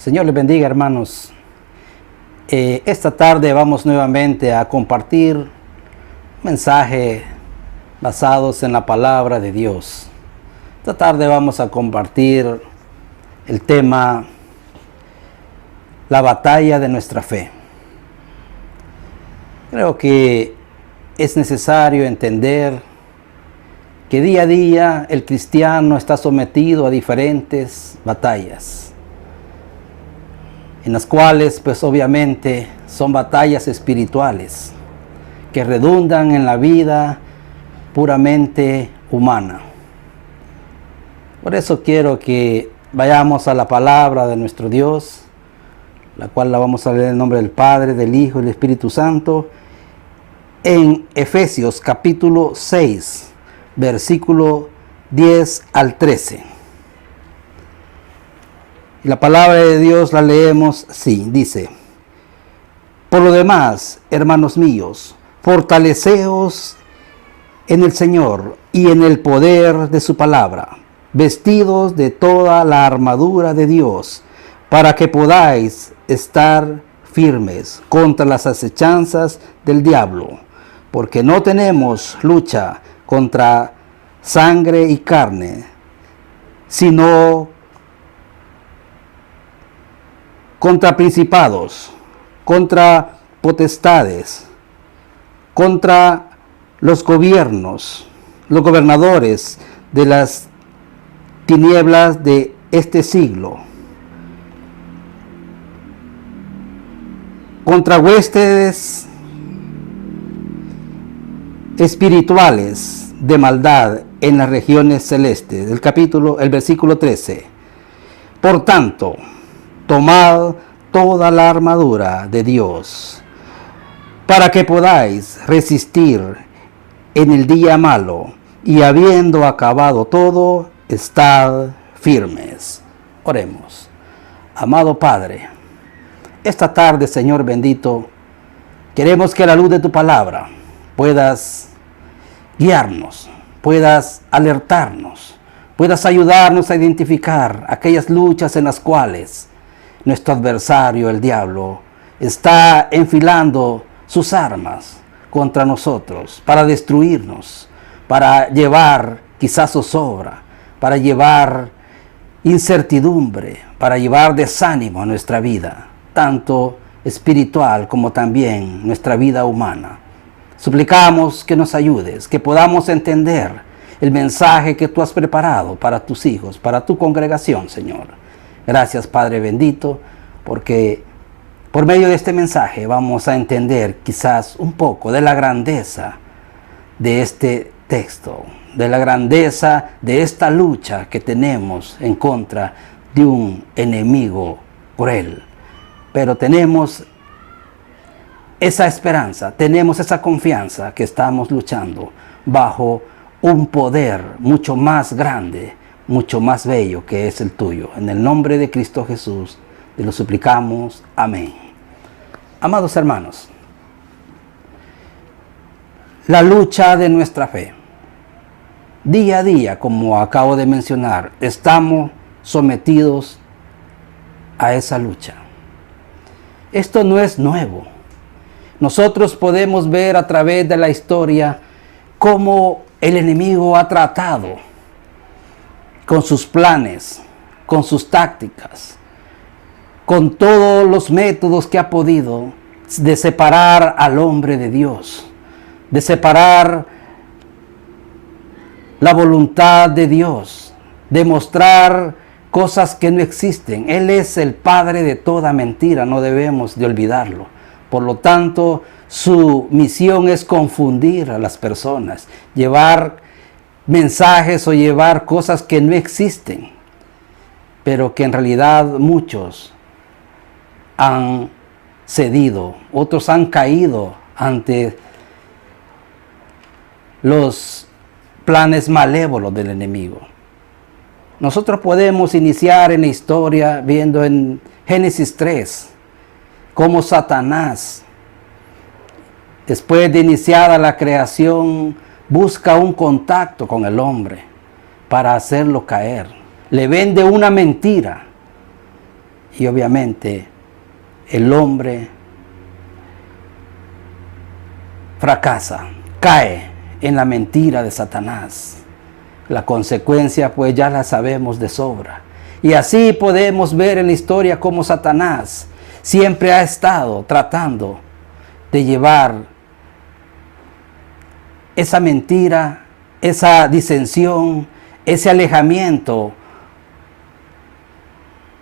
Señor les bendiga, hermanos. Esta tarde vamos nuevamente a compartir un mensaje basados en la palabra de Dios. Esta tarde vamos a compartir el tema la batalla de nuestra fe. Creo que es necesario entender que día a día el cristiano está sometido a diferentes batallas, en las cuales pues obviamente son batallas espirituales que redundan en la vida puramente humana. Por eso quiero que vayamos a la palabra de nuestro Dios, la cual la vamos a leer en el nombre del Padre, del Hijo y del Espíritu Santo, en Efesios capítulo 6, versículo 10 al 13. Y la palabra de Dios la leemos así, dice: Por lo demás, hermanos míos, fortaleceos en el Señor y en el poder de su palabra, vestidos de toda la armadura de Dios, para que podáis estar firmes contra las acechanzas del diablo, porque no tenemos lucha contra sangre y carne, sino contra principados, contra potestades, contra los gobiernos, los gobernadores de las tinieblas de este siglo, contra huestes espirituales de maldad en las regiones celestes. El versículo 13. Por tanto, tomad toda la armadura de Dios, para que podáis resistir en el día malo, y habiendo acabado todo, estad firmes. Oremos. Amado Padre, esta tarde, Señor bendito, queremos que a la luz de tu palabra puedas guiarnos, puedas alertarnos, puedas ayudarnos a identificar aquellas luchas en las cuales nuestro adversario, el diablo, está enfilando sus armas contra nosotros para destruirnos, para llevar quizás zozobra, para llevar incertidumbre, para llevar desánimo a nuestra vida, tanto espiritual como también nuestra vida humana. Suplicamos que nos ayudes, que podamos entender el mensaje que tú has preparado para tus hijos, para tu congregación, Señor. Gracias, Padre bendito, porque por medio de este mensaje vamos a entender quizás un poco de la grandeza de este texto, de la grandeza de esta lucha que tenemos en contra de un enemigo cruel. Pero tenemos esa esperanza, tenemos esa confianza que estamos luchando bajo un poder mucho más grande, mucho más bello que es el tuyo. En el nombre de Cristo Jesús te lo suplicamos. Amén. Amados hermanos, la lucha de nuestra fe. Día a día, como acabo de mencionar, estamos sometidos a esa lucha. Esto no es nuevo. Nosotros podemos ver a través de la historia cómo el enemigo ha tratado con sus planes, con sus tácticas, con todos los métodos que ha podido de separar al hombre de Dios, de separar la voluntad de Dios, de mostrar cosas que no existen. Él es el padre de toda mentira, no debemos de olvidarlo. Por lo tanto, su misión es confundir a las personas, llevar mensajes o llevar cosas que no existen, pero que en realidad muchos han cedido, otros han caído ante los planes malévolos del enemigo. Nosotros podemos iniciar en la historia viendo en Génesis 3 cómo Satanás, después de iniciada la creación, busca un contacto con el hombre para hacerlo caer. Le vende una mentira Y obviamente el hombre fracasa, cae en la mentira de Satanás. La consecuencia pues ya la sabemos de sobra. Y así podemos ver en la historia cómo Satanás siempre ha estado tratando de llevar esa mentira, esa disensión, ese alejamiento,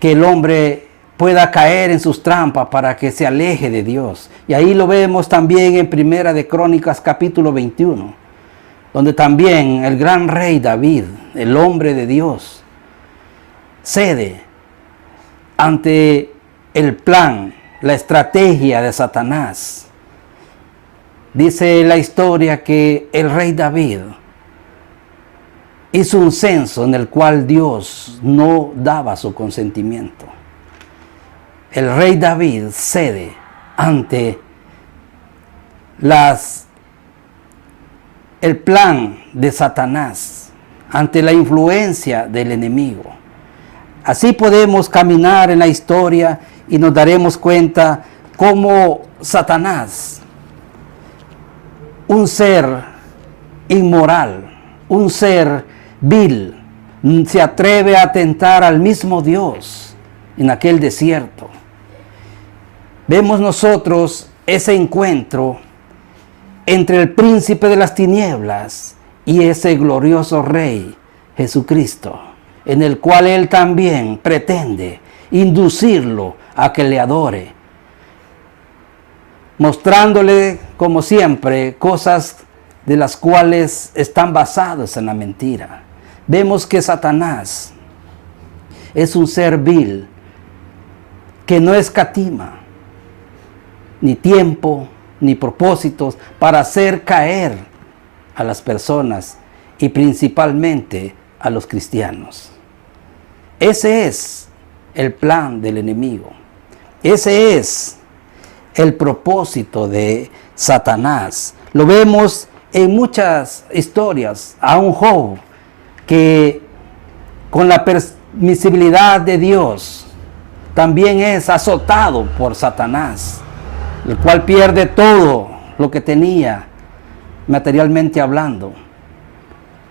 que el hombre pueda caer en sus trampas para que se aleje de Dios. Y ahí lo vemos también en Primera de Crónicas capítulo 21, donde también el gran rey David, el hombre de Dios, cede ante el plan, la estrategia de Satanás. Dice la historia que el rey David hizo un censo en el cual Dios no daba su consentimiento. El rey David cede ante el plan de Satanás, ante la influencia del enemigo. Así podemos caminar en la historia y nos daremos cuenta cómo Satanás, un ser inmoral, un ser vil, se atreve a atentar al mismo Dios en aquel desierto. Vemos nosotros ese encuentro entre el príncipe de las tinieblas y ese glorioso Rey Jesucristo, en el cual él también pretende inducirlo a que le adore, mostrándole, como siempre, cosas de las cuales están basadas en la mentira. Vemos que Satanás es un ser vil que no escatima ni tiempo ni propósitos para hacer caer a las personas y principalmente a los cristianos. Ese es el plan del enemigo. Ese es el propósito de Satanás. Lo vemos en muchas historias. A un Job que con la permisibilidad de Dios también es azotado por Satanás, el cual pierde todo lo que tenía materialmente hablando.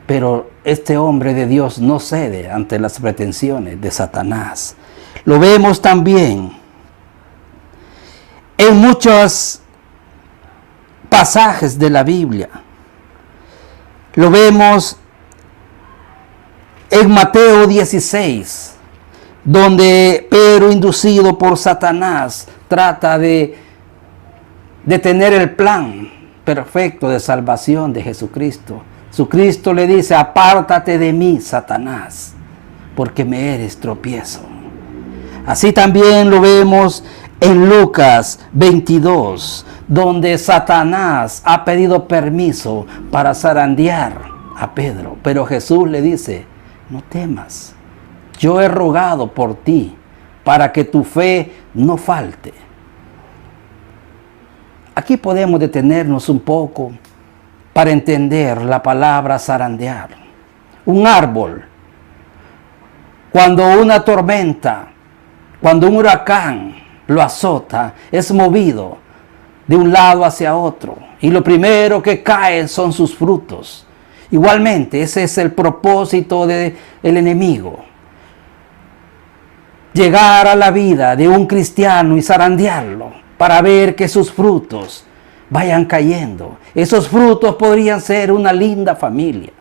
Pero este hombre de Dios no cede ante las pretensiones de Satanás. Lo vemos también en muchos pasajes de la Biblia. Lo vemos en Mateo 16, donde Pedro, inducido por Satanás, trata de detener el plan perfecto de salvación de Jesucristo. Jesucristo le dice: apártate de mí, Satanás, porque me eres tropiezo. Así también lo vemos en Lucas 22, donde Satanás ha pedido permiso para zarandear a Pedro. Pero Jesús le dice: no temas, yo he rogado por ti para que tu fe no falte. Aquí podemos detenernos un poco para entender la palabra zarandear. Un árbol, cuando una tormenta, cuando un huracán lo azota, es movido de un lado hacia otro, y lo primero que cae son sus frutos. Igualmente, ese es el propósito del enemigo: llegar a la vida de un cristiano y zarandearlo para ver que sus frutos vayan cayendo. Esos frutos podrían ser una linda familia,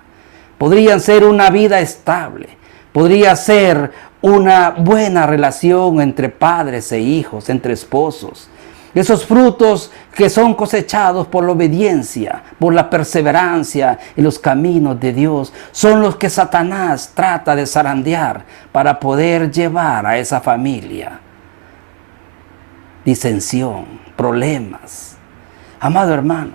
podrían ser una vida estable, podría ser una buena relación entre padres e hijos, entre esposos. Esos frutos que son cosechados por la obediencia, por la perseverancia en los caminos de Dios, son los que Satanás trata de zarandear para poder llevar a esa familia disensión, problemas. Amado hermano,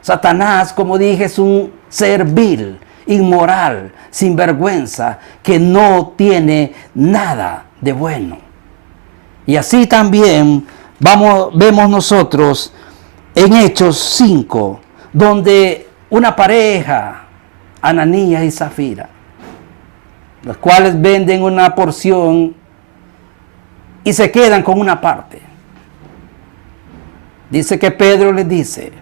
Satanás, como dije, es un ser vil, inmoral, sin vergüenza, que no tiene nada de bueno. Y así también vemos nosotros en Hechos 5, donde una pareja, Ananías y Zafira, los cuales venden una porción y se quedan con una parte. Dice que Pedro les dice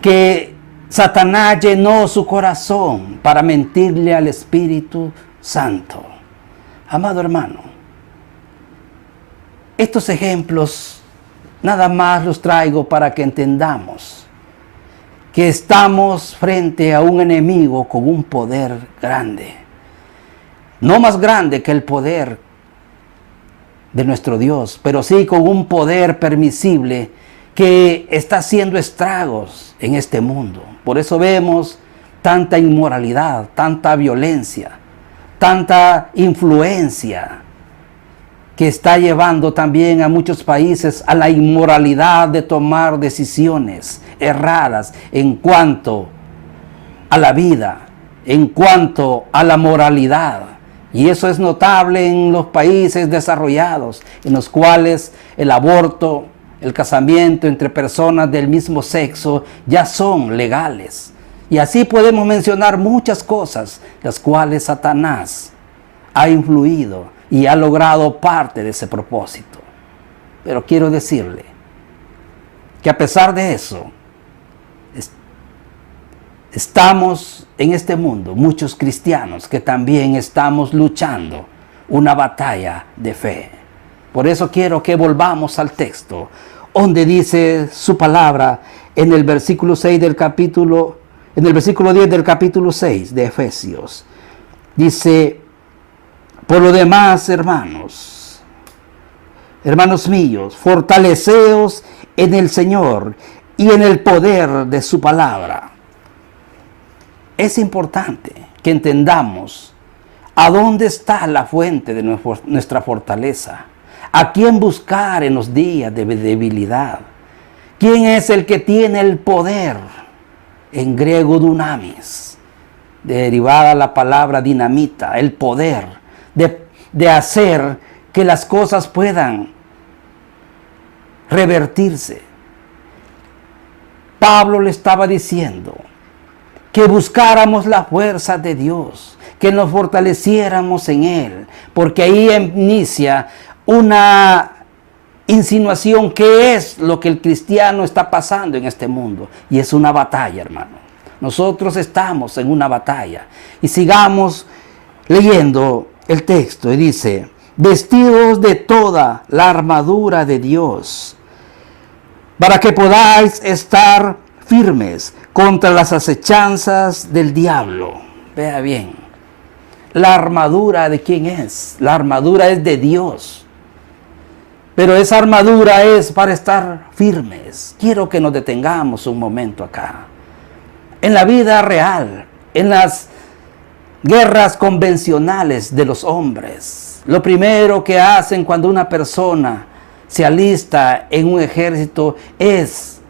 que Satanás llenó su corazón para mentirle al Espíritu Santo. Amado hermano, estos ejemplos nada más los traigo para que entendamos que estamos frente a un enemigo con un poder grande. No más grande que el poder de nuestro Dios, pero sí con un poder permisible que está haciendo estragos en este mundo. Por eso vemos tanta inmoralidad, tanta violencia, tanta influencia que está llevando también a muchos países a la inmoralidad de tomar decisiones erradas en cuanto a la vida, en cuanto a la moralidad. Y eso es notable en los países desarrollados, en los cuales el aborto, el casamiento entre personas del mismo sexo ya son legales. Y así podemos mencionar muchas cosas, las cuales Satanás ha influido y ha logrado parte de ese propósito. Pero quiero decirle que a pesar de eso, estamos en este mundo, muchos cristianos que también estamos luchando una batalla de fe. Por eso quiero que volvamos al texto, donde dice su palabra en el versículo 6 del capítulo, en el versículo 10 del capítulo 6 de Efesios. Dice: por lo demás, hermanos míos, fortaleceos en el Señor y en el poder de su palabra. Es importante que entendamos a dónde está la fuente de nuestra fortaleza, a quién buscar en los días de debilidad, quién es el que tiene el poder, en griego dunamis, derivada la palabra dinamita, el poder de hacer que las cosas puedan revertirse. Pablo le estaba diciendo que buscáramos la fuerza de Dios, que nos fortaleciéramos en Él, porque ahí inicia una insinuación que es lo que el cristiano está pasando en este mundo, y es una batalla, hermano. Nosotros estamos en una batalla, y sigamos leyendo el texto, y dice: vestidos de toda la armadura de Dios, para que podáis estar firmes contra las acechanzas del diablo. Vea bien, la armadura ¿de quién es? La armadura es de Dios. Pero esa armadura es para estar firmes. Quiero que nos detengamos un momento acá. En la vida real, en las guerras convencionales de los hombres, lo primero que hacen cuando una persona se alista en un ejército es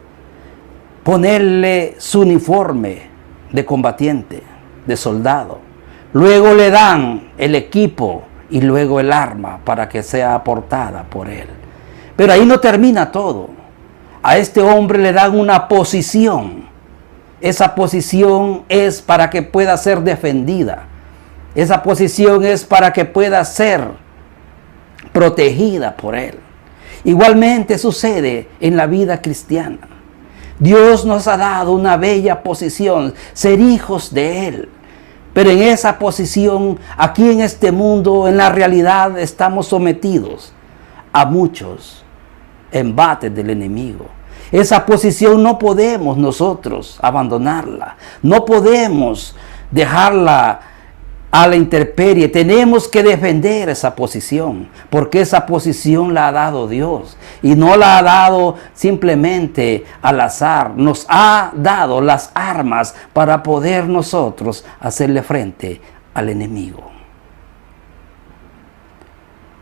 ponerle su uniforme de combatiente, de soldado. Luego le dan el equipo y luego el arma para que sea aportada por él. Pero ahí no termina todo. A este hombre le dan una posición. Esa posición es para que pueda ser defendida. Esa posición es para que pueda ser protegida por él. Igualmente sucede en la vida cristiana. Dios nos ha dado una bella posición, ser hijos de Él. Pero en esa posición, aquí en este mundo, en la realidad, estamos sometidos a muchos embates del enemigo. Esa posición no podemos nosotros abandonarla. No podemos dejarla a la intemperie. Tenemos que defender esa posición, porque esa posición la ha dado Dios y no la ha dado simplemente al azar. Nos ha dado las armas para poder nosotros hacerle frente al enemigo,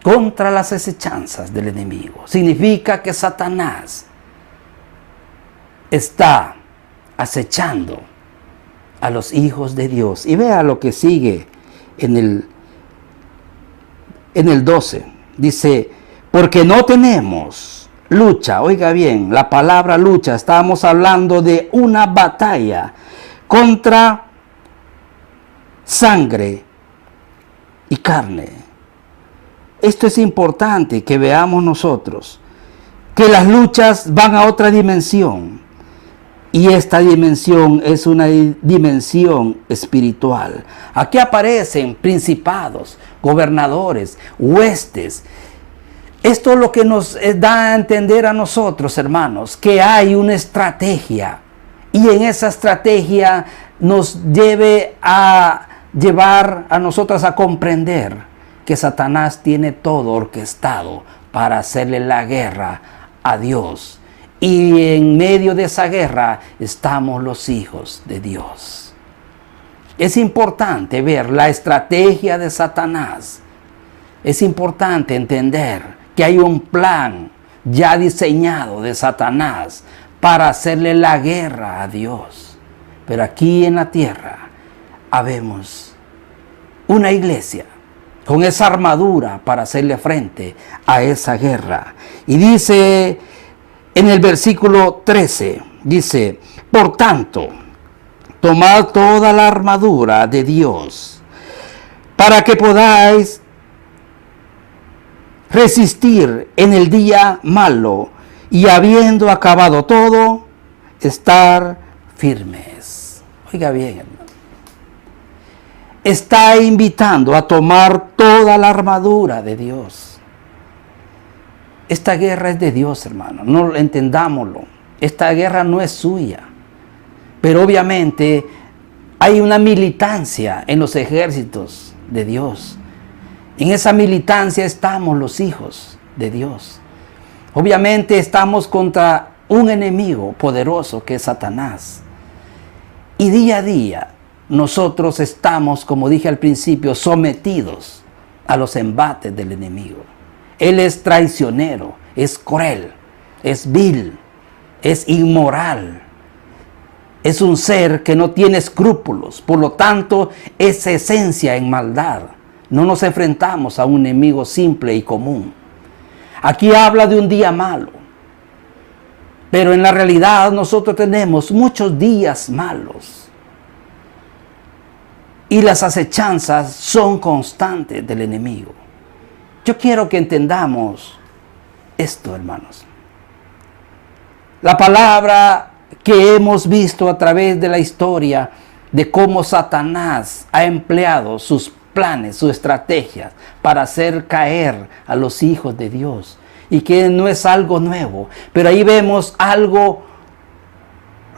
contra las acechanzas del enemigo. Significa que Satanás está acechando a los hijos de Dios. Y vea lo que sigue en el 12. Dice: porque no tenemos lucha. Oiga bien, la palabra lucha, estamos hablando de una batalla contra sangre y carne. esto es importante que veamos nosotros, que las luchas van a otra dimensión. Y esta dimensión es una dimensión espiritual. Aquí aparecen principados, gobernadores, huestes. Esto es lo que nos da a entender a nosotros, hermanos, que hay una estrategia. Y en esa estrategia nos debe a llevar a nosotros a comprender que Satanás tiene todo orquestado para hacerle la guerra a Dios. Y en medio de esa guerra estamos los hijos de Dios. Es importante ver la estrategia de Satanás. Es importante entender que hay un plan ya diseñado de Satanás para hacerle la guerra a Dios. Pero aquí en la tierra habemos una iglesia con esa armadura para hacerle frente a esa guerra. Y dice en el versículo 13, dice, por tanto, tomad toda la armadura de Dios para que podáis resistir en el día malo y habiendo acabado todo, estar firmes. Oiga bien, hermano. Está invitando a tomar toda la armadura de Dios. Esta guerra es de Dios, hermano. No entendámoslo. Esta guerra no es suya. Pero obviamente hay una militancia en los ejércitos de Dios. En esa militancia estamos los hijos de Dios. Obviamente estamos contra un enemigo poderoso que es Satanás. Y día a día nosotros estamos, como dije al principio, sometidos a los embates del enemigo. Él es traicionero, es cruel, es vil, es inmoral. Es un ser que no tiene escrúpulos, por lo tanto es esencia en maldad. No nos enfrentamos a un enemigo simple y común. Aquí habla de un día malo, pero en la realidad nosotros tenemos muchos días malos. Y las acechanzas son constantes del enemigo. Yo quiero que entendamos esto, hermanos. La palabra que hemos visto a través de la historia de cómo Satanás ha empleado sus planes, sus estrategias para hacer caer a los hijos de Dios. Y que no es algo nuevo, pero ahí vemos algo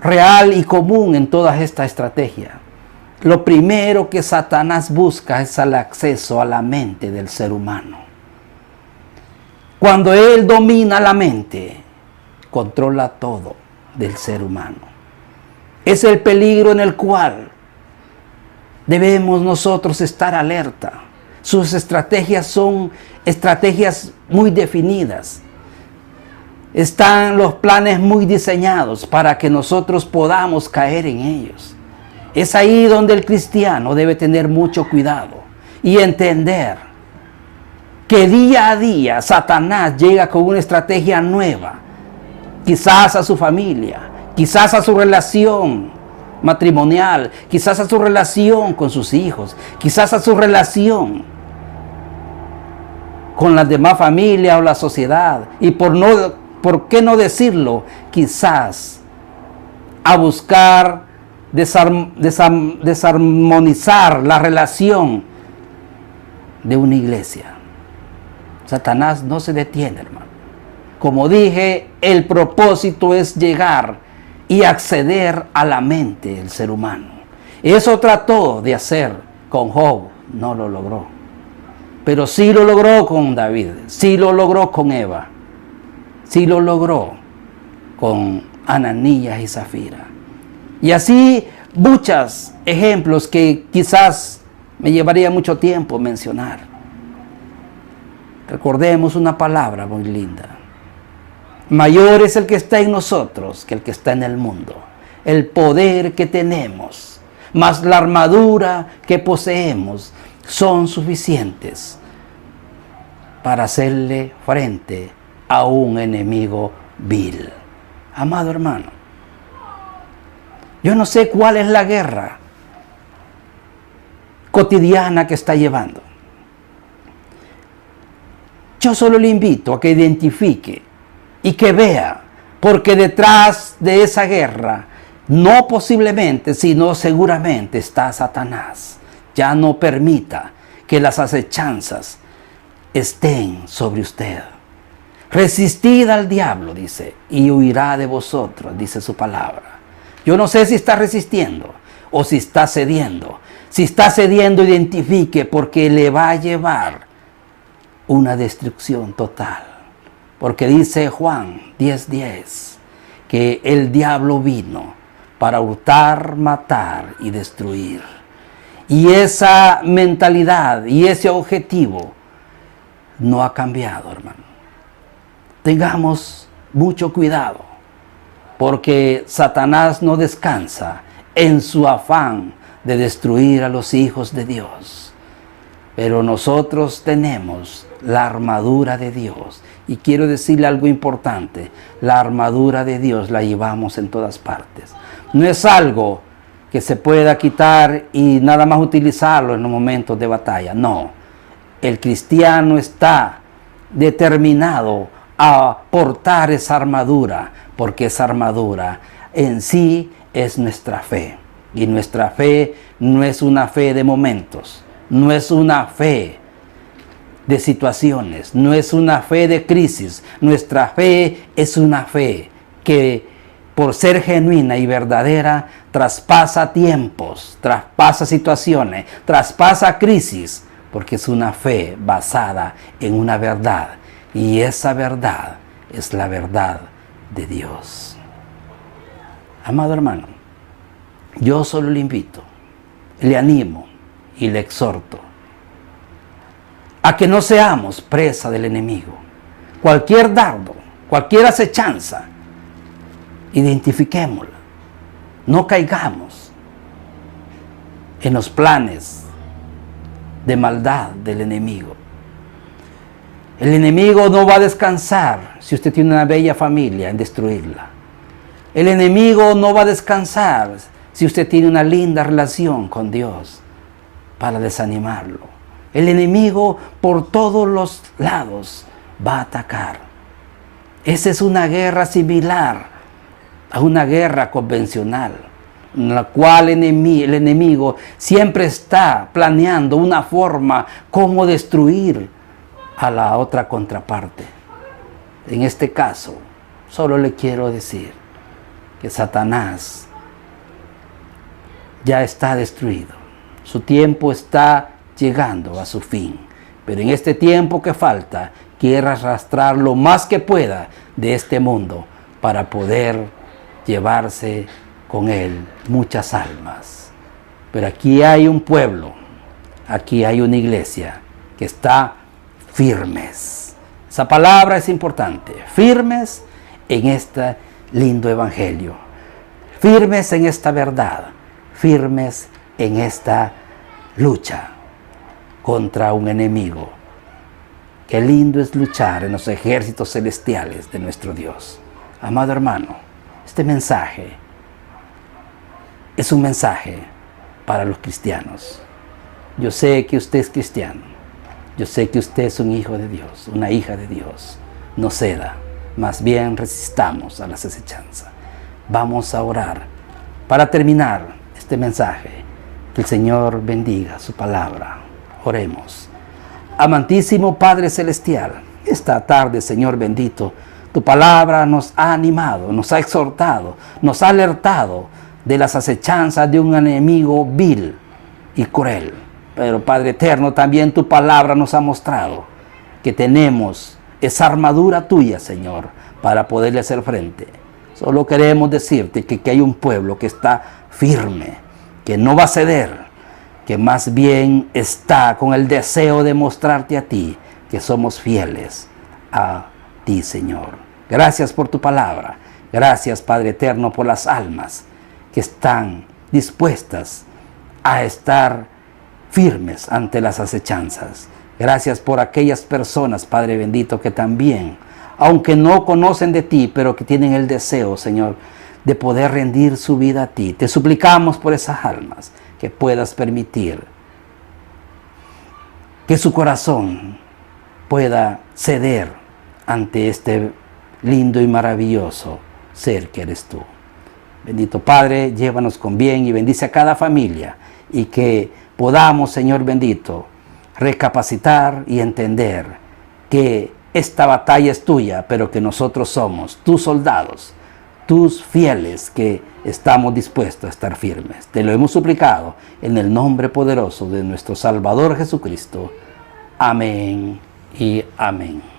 real y común en toda esta estrategia. Lo primero que Satanás busca es el acceso a la mente del ser humano. Cuando él domina la mente, controla todo del ser humano. Es el peligro en el cual debemos nosotros estar alerta. Sus estrategias son estrategias muy definidas. Están los planes muy diseñados para que nosotros podamos caer en ellos. Es ahí donde el cristiano debe tener mucho cuidado y entender que día a día Satanás llega con una estrategia nueva, quizás a su familia, quizás a su relación matrimonial, quizás a su relación con sus hijos, quizás a su relación con las demás familias o la sociedad, y por qué no decirlo, quizás a buscar desarmonizar la relación de una iglesia. Satanás no se detiene, hermano. Como dije, el propósito es llegar y acceder a la mente del ser humano. Eso trató de hacer con Job, no lo logró. Pero sí lo logró con David, sí lo logró con Eva, sí lo logró con Ananías y Zafira. Y así muchos ejemplos que quizás me llevaría mucho tiempo mencionar. Recordemos una palabra muy linda. Mayor es el que está en nosotros que el que está en el mundo. El poder que tenemos, más la armadura que poseemos, son suficientes para hacerle frente a un enemigo vil. Amado hermano, yo no sé cuál es la guerra cotidiana que está llevando. Yo solo le invito a que identifique y que vea, porque detrás de esa guerra, no posiblemente, sino seguramente está Satanás. Ya no permita que las acechanzas estén sobre usted. Resistid al diablo, dice, y huirá de vosotros, dice su palabra. Yo no sé si está resistiendo o si está cediendo. Si está cediendo, identifique, porque le va a llevar una destrucción total. Porque dice Juan 10:10 que el diablo vino para hurtar, matar y destruir. Y esa mentalidad y ese objetivo no ha cambiado, hermano. Tengamos mucho cuidado, porque Satanás no descansa en su afán de destruir a los hijos de Dios. Pero nosotros tenemos la armadura de Dios. Y quiero decirle algo importante: la armadura de Dios la llevamos en todas partes. No es algo que se pueda quitar y nada más utilizarlo en los momentos de batalla. No, el cristiano está determinado a portar esa armadura, porque esa armadura en sí es nuestra fe. Y nuestra fe no es una fe de momentos, no es una fe de situaciones, no es una fe de crisis. Nuestra fe es una fe que, por ser genuina y verdadera, traspasa tiempos, traspasa situaciones, traspasa crisis, porque es una fe basada en una verdad, y esa verdad es la verdad de Dios. Amado hermano, yo solo le invito, le animo y le exhorto a que no seamos presa del enemigo. Cualquier dardo, cualquier acechanza, identifiquémosla. No caigamos en los planes de maldad del enemigo. El enemigo no va a descansar si usted tiene una bella familia en destruirla. El enemigo no va a descansar si usted tiene una linda relación con Dios para desanimarlo. El enemigo por todos los lados va a atacar. Esa es una guerra similar a una guerra convencional, en la cual el enemigo siempre está planeando una forma como destruir a la otra contraparte. En este caso, solo le quiero decir que Satanás ya está destruido. Su tiempo está llegando a su fin. Pero en este tiempo que falta, quiere arrastrar lo más que pueda de este mundo para poder llevarse con él muchas almas. Pero aquí hay un pueblo, aquí hay una iglesia que está firmes. Esa palabra es importante. Firmes en este lindo evangelio. Firmes en esta verdad. Firmes en esta lucha contra un enemigo. Qué lindo es luchar en los ejércitos celestiales de nuestro Dios. Amado hermano, este mensaje es un mensaje para los cristianos. Yo sé que usted es cristiano. Yo sé que usted es un hijo de Dios, una hija de Dios. No ceda, más bien resistamos a las acechanzas. Vamos a orar para terminar este mensaje. Que el Señor bendiga su palabra. Oremos. Amantísimo Padre Celestial, esta tarde, Señor bendito, tu palabra nos ha animado, nos ha exhortado, nos ha alertado de las acechanzas de un enemigo vil y cruel. Pero Padre eterno, también tu palabra nos ha mostrado que tenemos esa armadura tuya, Señor, para poderle hacer frente. Solo queremos decirte que hay un pueblo que está firme, que no va a ceder, que más bien está con el deseo de mostrarte a ti que somos fieles a ti, Señor. Gracias por tu palabra. Gracias, Padre eterno, por las almas que están dispuestas a estar firmes ante las acechanzas. Gracias por aquellas personas, Padre bendito, que también, aunque no conocen de ti, pero que tienen el deseo, Señor, de poder rendir su vida a ti. Te suplicamos por esas almas, que puedas permitir que su corazón pueda ceder ante este lindo y maravilloso ser que eres tú. Bendito Padre, llévanos con bien y bendice a cada familia, y que podamos, Señor bendito, recapacitar y entender que esta batalla es tuya, pero que nosotros somos tus soldados, tus fieles, que estamos dispuestos a estar firmes. Te lo hemos suplicado en el nombre poderoso de nuestro Salvador Jesucristo. Amén y amén.